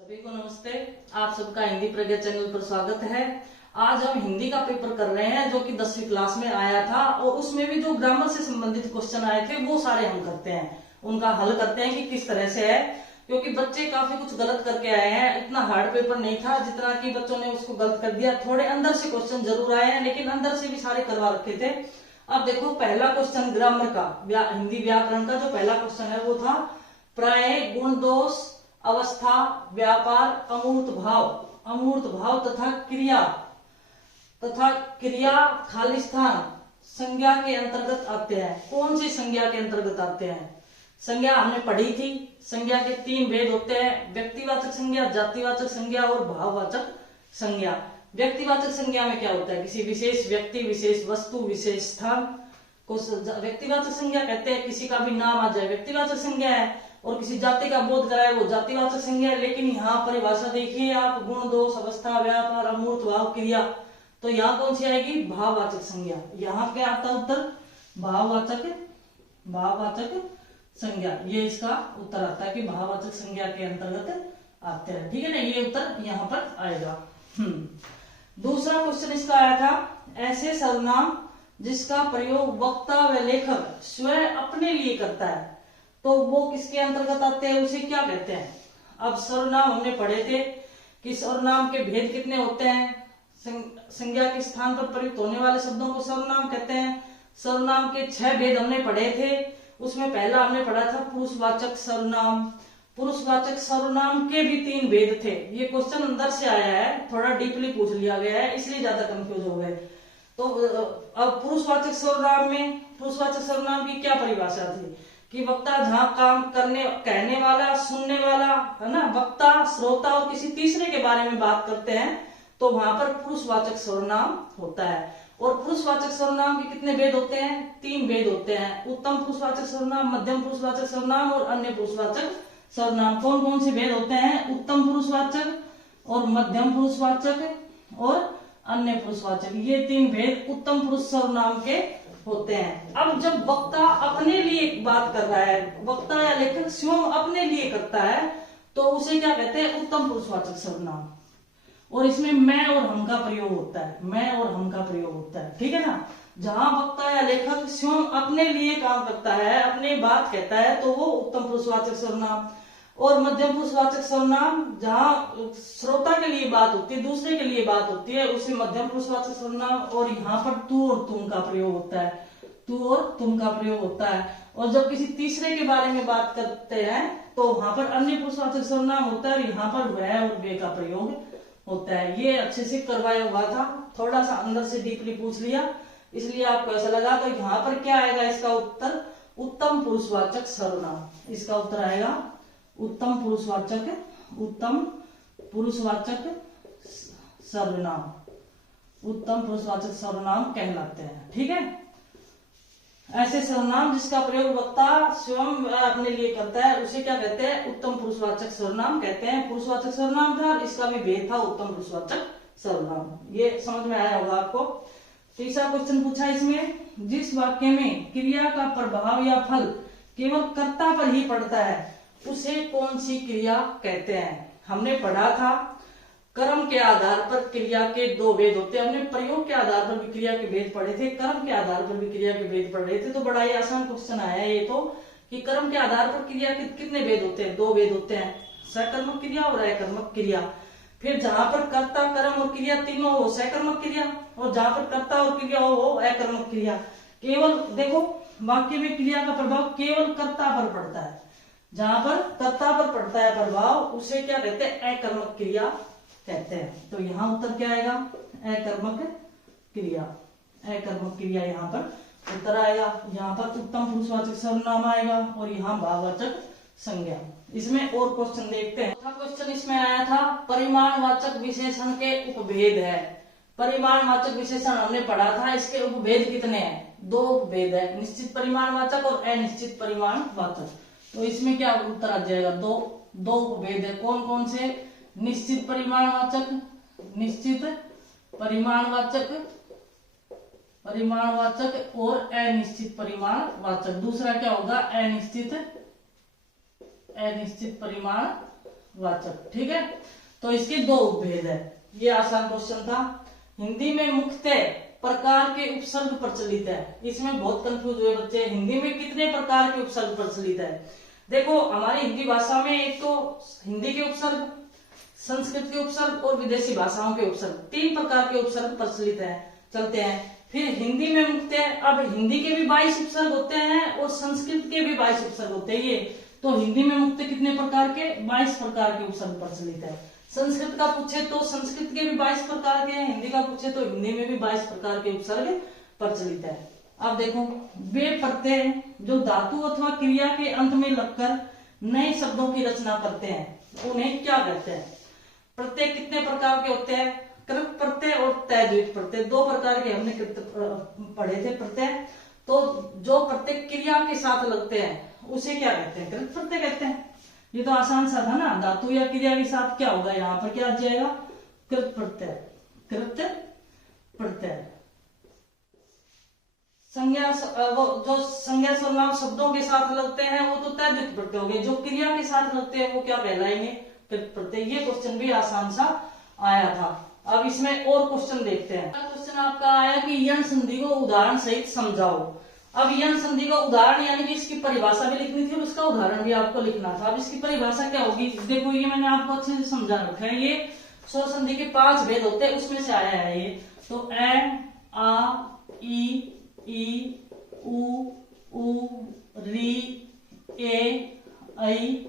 सभी को नमस्ते। आप सबका हिंदी प्रज्ञा चैनल पर स्वागत है। आज हम हिंदी का पेपर कर रहे हैं जो कि 10वीं क्लास में आया था और उसमें भी जो ग्रामर से संबंधित क्वेश्चन आए थे वो सारे हम करते हैं, उनका हल करते हैं कि किस तरह से है, क्योंकि बच्चे काफी कुछ गलत करके आए हैं। इतना हार्ड पेपर नहीं था जितना कि बच्चों ने उसको गलत कर दिया। थोड़े अंदर से क्वेश्चन जरूर आए हैं लेकिन अंदर से भी सारे करवा रखे थे। अब देखो, पहला क्वेश्चन ग्रामर का, हिंदी व्याकरण का जो पहला क्वेश्चन है वो था प्राय, गुण दोष, अवस्था, व्यापार, अमूर्त भाव तथा क्रिया खाली स्थान संज्ञा के अंतर्गत आते हैं। कौन सी संज्ञा के अंतर्गत आते हैं? संज्ञा हमने पढ़ी थी। संज्ञा के 3 भेद होते हैं, व्यक्तिवाचक संज्ञा, जातिवाचक संज्ञा और भाववाचक संज्ञा। व्यक्तिवाचक संज्ञा में क्या होता है? किसी विशेष व्यक्ति, विशेष वस्तु, विशेष स्थान को व्यक्तिवाचक संज्ञा कहते हैं। किसी का भी नाम आ जाए व्यक्तिवाचक संज्ञा है, और किसी जाति का बोध कराए वो जातिवाचक संज्ञा है। लेकिन यहाँ परिभाषा देखिए आप, गुण दोष, अवस्था, व्यापार, अमूर्त भाव, क्रिया, तो यहाँ कौन सी आएगी? भाववाचक संज्ञा। यहाँ क्या आता उत्तर? भाववाचक संज्ञा। ये इसका उत्तर आता है कि भाववाचक संज्ञा के अंतर्गत आते हैं। ठीक है ना, ये उत्तर यहाँ पर आएगा। दूसरा क्वेश्चन इसका आया था, ऐसे सर्वनाम जिसका प्रयोग वक्ता व लेखक स्वयं अपने लिए करता है तो वो किसके अंतर्गत आते हैं, उसे क्या कहते हैं? अब सर्वनाम हमने पढ़े थे कि सर्वनाम के भेद कितने होते हैं। संज्ञा के स्थान पर प्रयुक्त होने वाले शब्दों को सर्वनाम कहते हैं। सर्वनाम के 6 भेद हमने पढ़े थे। उसमें पहला हमने पढ़ा था पुरुषवाचक सर्वनाम। पुरुषवाचक सर्वनाम के भी 3 भेद थे। ये क्वेश्चन अंदर से आया है, थोड़ा डीपली पूछ लिया गया है, इसलिए ज्यादा कंफ्यूज हो गए। तो अब पुरुषवाचक सर्वनाम की क्या परिभाषा थी कि वक्ता जहां काम करने, कहने वाला, सुनने वाला, है ना, वक्ता, श्रोता और किसी तीसरे के बारे में बात करते हैं तो वहां पर पुरुषवाचक सर्वनाम होता है। और पुरुषवाचक सर्वनाम के कितने भेद होते हैं? 3 भेद होते हैं, उत्तम पुरुषवाचक सर्वनाम, मध्यम पुरुषवाचक सर्वनाम और अन्य पुरुषवाचक सर्वनाम। कौन कौन से भेद होते हैं? उत्तम पुरुषवाचक और मध्यम पुरुषवाचक और अन्य पुरुषवाचक। ये 3 भेद उत्तम पुरुष सर्वनाम के होते हैं। अब जब वक्ता अपने लिए बात कर रहा है, वक्ता या लेखक स्वयं अपने लिए करता है तो उसे क्या कहते हैं? उत्तम पुरुषवाचक सर्वनाम। और इसमें मैं और हम का प्रयोग होता है, मैं और हम का प्रयोग होता है। ठीक है ना, जहां वक्ता या लेखक स्वयं अपने लिए काम करता है, अपने बात कहता है तो वो उत्तम पुरुषवाचक सर्वनाम। और मध्यम पुरुषवाचक सर्वनाम जहां श्रोता के लिए बात होती है, दूसरे के लिए बात होती है, उसे मध्यम पुरुषवाचक सर्वनाम। और यहाँ पर तू और तुम का प्रयोग होता है, तू और तुम का प्रयोग होता है। और जब किसी तीसरे के बारे में बात करते हैं तो वहां पर अन्य पुरुषवाचक सर्वनाम होता है और यहाँ पर वह और वे का प्रयोग होता है। ये अच्छे से करवाया हुआ था, थोड़ा सा अंदर से डीपली पूछ लिया इसलिए आपको ऐसा लगा। तो यहाँ पर क्या आएगा इसका उत्तर? उत्तम पुरुषवाचक सर्वनाम। इसका उत्तर आएगा उत्तम पुरुषवाचक सर्वनाम। उत्तम पुरुषवाचक सर्वनाम कहलाते हैं। ठीक है, ऐसे सर्वनाम जिसका प्रयोग वक्ता स्वयं अपने लिए करता है उसे क्या कहते हैं? उत्तम पुरुषवाचक सर्वनाम कहते हैं। पुरुषवाचक सर्वनाम था, इसका भी भेद था उत्तम पुरुषवाचक सर्वनाम। ये समझ में आया होगा आपको। तीसरा क्वेश्चन पूछा इसमें, जिस वाक्य में क्रिया का प्रभाव या फल केवल कर्ता पर ही पड़ता है उसे कौन सी क्रिया कहते हैं? हमने पढ़ा था कर्म के आधार पर क्रिया के 2 भेद होते हैं। हमने प्रयोग के आधार पर भी क्रिया के भेद पढ़े थे, कर्म के आधार पर भी क्रिया के भेद पढ़ रहे थे। तो बड़ा ही आसान क्वेश्चन आया ये तो, कि कर्म के आधार पर क्रिया के कितने भेद होते हैं? 2 भेद होते हैं, सकर्मक क्रिया और अकर्मक क्रिया। फिर जहां पर कर्ता, कर्म और क्रिया तीनों हो सकर्मक क्रिया, और जहां पर कर्ता और क्रिया हो अकर्मक क्रिया। केवल देखो, वाक्य में क्रिया का प्रभाव केवल कर्ता पर पड़ता है, जहां पर कर्ता पर पड़ता है प्रभाव उसे क्या कहते हैं? अकर्मक क्रिया कहते हैं। तो यहाँ उत्तर क्या आएगा? अकर्मक क्रिया। अकर्मक क्रिया यहाँ पर उत्तर आएगा। यहाँ पर उत्तम पुरुषवाचक सर्वनाम आएगा और यहाँ भाववाचक संज्ञा। इसमें और क्वेश्चन देखते हैं। चौथा क्वेश्चन इसमें आया था, परिमाणवाचक विशेषण के उपभेद है। परिमाणवाचक विशेषण हमने पढ़ा था, इसके उपभेद कितने हैं? 2 उपभेद है, निश्चित परिमाणवाचक और अनिश्चित परिमाणवाचक। तो इसमें क्या उत्तर आ जाएगा? 2 उपभेद है। कौन कौन से? निश्चित परिमाणवाचक और अनिश्चित परिमाणवाचक। दूसरा क्या होगा? अनिश्चित वाचक। ठीक है, तो इसके दो उपभेद है। ये आसान क्वेश्चन था। हिंदी में मुख्यतः प्रकार के उपसर्ग प्रचलित है। इसमें बहुत कंफ्यूज हुए बच्चे, हिंदी में कितने प्रकार के उपसर्ग प्रचलित है। देखो हमारी हिंदी भाषा में एक तो हिंदी के उपसर्ग, संस्कृत के उपसर्ग और विदेशी भाषाओं के उपसर्ग, 3 प्रकार के उपसर्ग प्रचलित है, चलते हैं। फिर हिंदी में मुख्यतः, अब हिंदी के भी 22 उपसर्ग होते हैं और संस्कृत के भी 22 उपसर्ग होते हैं। ये तो हिंदी में मुख्यतः कितने प्रकार के, 22 प्रकार के उपसर्ग प्रचलित है। संस्कृत का पूछे तो संस्कृत के भी 22 प्रकार के हैं, हिंदी का पूछे तो हिंदी में भी 22 प्रकार के उपसर्ग प्रचलित है। अब देखो, वे प्रत्यय जो धातु अथवा क्रिया के अंत में लगकर नए शब्दों की रचना करते हैं उन्हें क्या कहते हैं। प्रत्यय कितने प्रकार के होते हैं, कृत प्रत्यय और तद्धित प्रत्यय, 2 प्रकार के हमने पढ़े थे प्रत्यय। तो जो प्रत्यय क्रिया के साथ लगते हैं उसे क्या कहते हैं, कृत प्रत्यय कहते हैं। ये तो आसान सा था ना, धातु या क्रिया के साथ क्या होगा, यहाँ पर क्या आ जाएगा, कृत प्रत्यय, कृत प्रत्यय। संज्ञा, वो जो संज्ञा सर्वनाम शब्दों के साथ लगते हैं वो तो तद्धित प्रत्यय हो गए, जो क्रिया के साथ लगते हैं वो क्या कहलाएंगे, कृत प्रत्यय। ये क्वेश्चन भी आसान सा आया था। अब इसमें और क्वेश्चन देखते हैं। क्वेश्चन आपका आया कि यण संधि को उदाहरण सहित समझाओ। अब यण संधि का उदाहरण यानी कि इसकी परिभाषा भी लिखनी थी और उसका उदाहरण भी आपको लिखना था। अब इसकी परिभाषा क्या होगी, देखो ये मैंने आपको अच्छे से समझा रखा है। ये स्वर संधि के 5 भेद होते हैं, उसमें से आया है ये। तो ए, आ, ई, उ, री, ए, ऐ,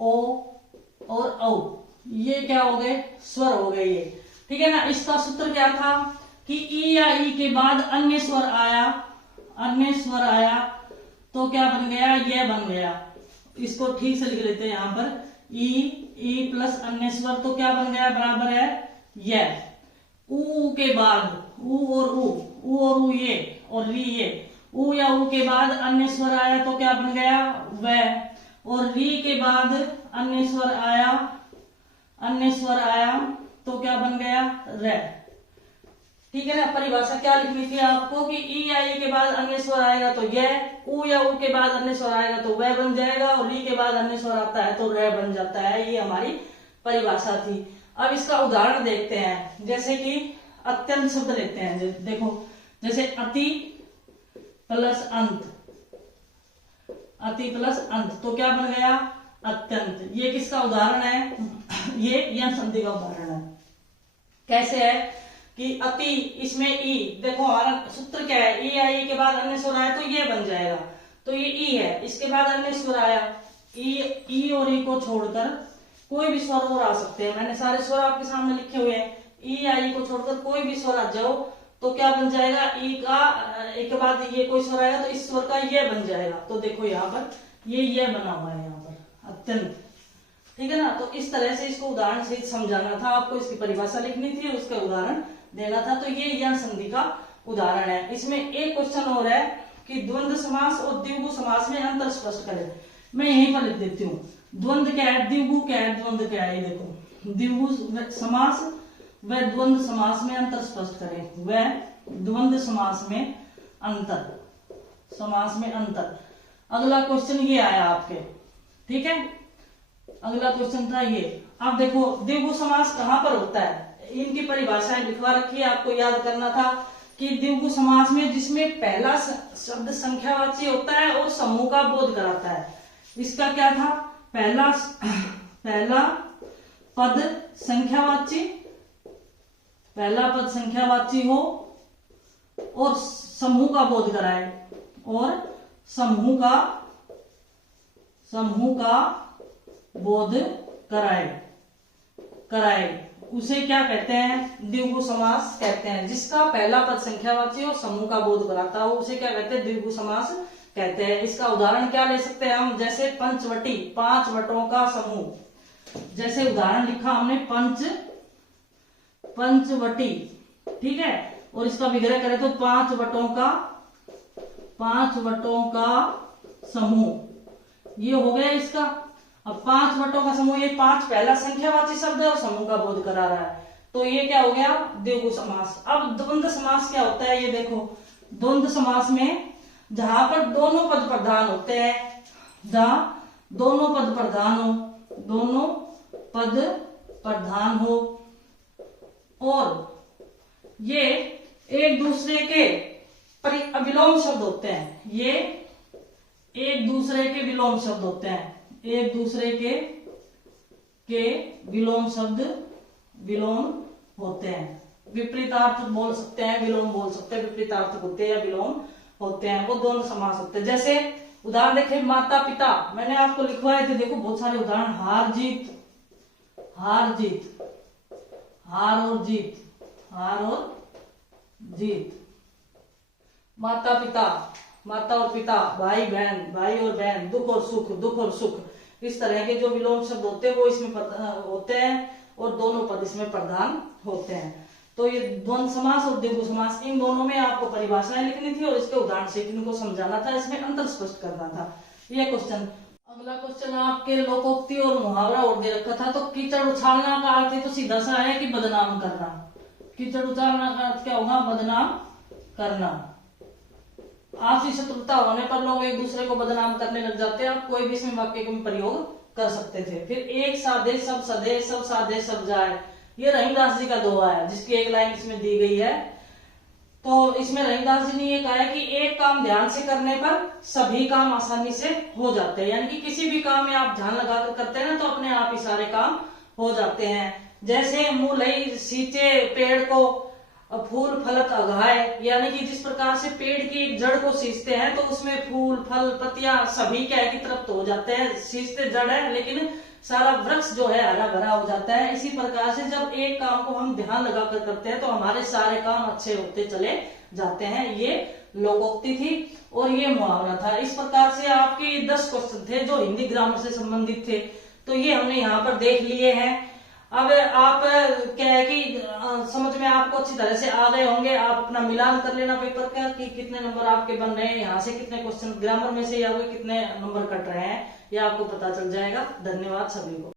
ओ और औ, ये क्या हो गए, स्वर हो गए ये। ठीक है ना। इसका सूत्र क्या था कि ई या ई के बाद अन्य स्वर आया, अन्य स्वर आया तो क्या बन गया, यह बन गया। इसको ठीक से लिख लेते हैं यहाँ पर, ई प्लस अन्य स्वर तो क्या बन गया, बराबर है यह। ऊ के बाद ऊ और ऊ ये और री ये, ऊ या ऊ के बाद अन्य स्वर आया तो क्या बन गया, वह। और री के बाद अन्य स्वर आया, अन्य स्वर आया तो क्या बन गया, रे। ठीक है ना। परिभाषा क्या लिखनी थी आपको कि ई या ई के बाद अन्य स्वर आएगा तो यह, ऊ या ऊ के बाद अन्य स्वर आएगा तो वह बन जाएगा, और री के बाद अन्य स्वर आता है तो रे बन जाता है। ये हमारी परिभाषा थी। अब इसका उदाहरण देखते हैं। जैसे कि अत्यंत शब्द लेते हैं, देखो जैसे अति प्लस अंत, अति प्लस अंत तो क्या बन गया, अत्यंत। ये किसका उदाहरण है, ये यण संधि का उदाहरण है। कैसे है कि अति, इसमें ई, देखो हमारा सूत्र क्या है, ई या ई के बाद अन्य स्वर आया तो ये बन जाएगा। तो ये ई है, इसके बाद अन्य स्वर आया, ई और ई को छोड़कर कोई भी स्वर और आ सकते हैं। मैंने सारे स्वर आपके सामने लिखे हुए हैं। ई या ई को छोड़कर कोई भी स्वर आ जाओ तो क्या बन जाएगा, ई के बाद ये कोई स्वर आएगा तो इस स्वर का ये बन जाएगा। तो देखो यहाँ पर ये बना हुआ है यहाँ पर, अत्यंत। ठीक है ना। तो इस तरह से इसको उदाहरण से समझाना था आपको, इसकी परिभाषा लिखनी थी, उसका उदाहरण देना था। तो ये यण संधि का उदाहरण है। इसमें एक क्वेश्चन और है कि द्वंद्व समास और द्विगु समास में अंतर स्पष्ट करें। मैं यहीं पर लिख देती हूँ, द्वंद्व क्या है, द्विगु क्या है, द्वंद्व क्या है। देखो द्विगु समास व द्वंद्व समास में अंतर स्पष्ट करें। व द्वंद्व समास में अंतर, समास में अंतर। अगला क्वेश्चन ये आया आपके, ठीक है। अगला क्वेश्चन था ये। अब देखो द्विगु समास कहां पर होता है, इनकी परिभाषाएं लिखवा रखी है, आपको याद करना था कि द्विगु समास में जिसमें पहला शब्द संख्यावाची होता है और समूह का बोध कराता है। इसका क्या था, पहला पद संख्यावाची, पहला पद संख्यावाची हो और समूह का बोध कराए, और समूह का बोध कराए उसे क्या कहते हैं, द्विगु समास कहते हैं। जिसका पहला पद संख्यावाची और समूह का बोध कराता हो उसे क्या कहते हैं, द्विगु समास कहते हैं। इसका उदाहरण क्या ले सकते हैं हम, जैसे पंचवटी, 5 वटों का समूह। जैसे उदाहरण लिखा हमने पंचवटी, ठीक है। और इसका विग्रह करें तो 5 वटों का समूह, ये हो गया इसका। अब 5 वटों का समूह, ये 5 पहला संख्यावाची शब्द है और समूह का बोध करा रहा है, तो ये क्या हो गया, द्विगु समास। अब द्वंद्व समास क्या होता है, ये देखो द्वंद्व समास में जहां पर दोनों पद प्रधान होते हैं, जहां दोनों पद प्रधान हो, दोनों पद प्रधान हो, और ये एक दूसरे के विलोम शब्द होते हैं, ये एक दूसरे के विलोम शब्द होते हैं, एक दूसरे के विलोम शब्द विलोम होते हैं। विपरीतार्थ बोल सकते हैं, विलोम बोल सकते हैं, विपरीतार्थ होते हैं या विलोम होते हैं, वो दोनों समास होते हैं। जैसे उदाहरण देखें, माता पिता, मैंने आपको लिखवाए थे, देखो बहुत सारे उदाहरण, हार जीत, हार जीत, हार और जीत, हार और जीत, माता पिता, माता और पिता, भाई बहन, भाई और बहन, दुख और सुख, दुख और सुख, इस तरह के जो विलोम शब्द होते हैं वो इसमें होते हैं, और दोनों पद इसमें प्रधान होते हैं। तो ये द्वंद्व समास और द्विगु समास, इन दोनों में आपको परिभाषाएं लिखनी थी और इसके उदाहरण से इनको समझाना था, इसमें अंतर स्पष्ट करना था। ये क्वेश्चन, अगला क्वेश्चन आपके लोकोक्ति और मुहावरा और दे रखा था। तो कीचड़ उछालना का अर्थ तो सीधा सा है कि बदनाम करना। कीचड़ उछालना का अर्थ क्या होगा? बदनाम करना। आपसी शत्रुता होने पर लोग एक दूसरे को बदनाम करने लग जाते हैं। आप कोई भी इसमें वाक्य का प्रयोग कर सकते थे। फिर एक साधे सब सदे, सब साधे सब जाए, ये रहीमदास जी का दोहा है, जिसकी एक लाइन इसमें दी गई है। तो इसमें रहीमदास जी ने ये कहा है कि एक काम ध्यान से करने पर सभी काम आसानी से हो जाते हैं। यानी कि किसी भी काम में आप ध्यान लगाकर करते हैं ना, तो अपने आप ही सारे काम हो जाते हैं। जैसे मूलई सींचे पेड़ को फूल फलत अघाए, यानी कि जिस प्रकार से पेड़ की जड़ को सींचते हैं तो उसमें फूल फल पत्तियां सभी क्या है की तरफ तो हो जाते हैं। सींचते जड़ है लेकिन सारा वृक्ष जो है हरा भरा हो जाता है। इसी प्रकार से जब एक काम को हम ध्यान लगाकर करते हैं तो हमारे सारे काम अच्छे होते चले जाते हैं। ये लोकोक्ति थी और ये मुहावरा था। इस प्रकार से आपके 10 क्वेश्चन थे जो हिंदी ग्रामर से संबंधित थे, तो ये हमने यहाँ पर देख लिए हैं। अब आप क्या है कि समझ में आपको अच्छी तरह से आ गए होंगे। आप अपना मिलान कर लेना पेपर का कि कितने नंबर आपके बन रहे हैं, यहाँ से कितने क्वेश्चन ग्रामर में से या कितने नंबर कट रहे हैं, ये आपको पता चल जाएगा। धन्यवाद सभी को।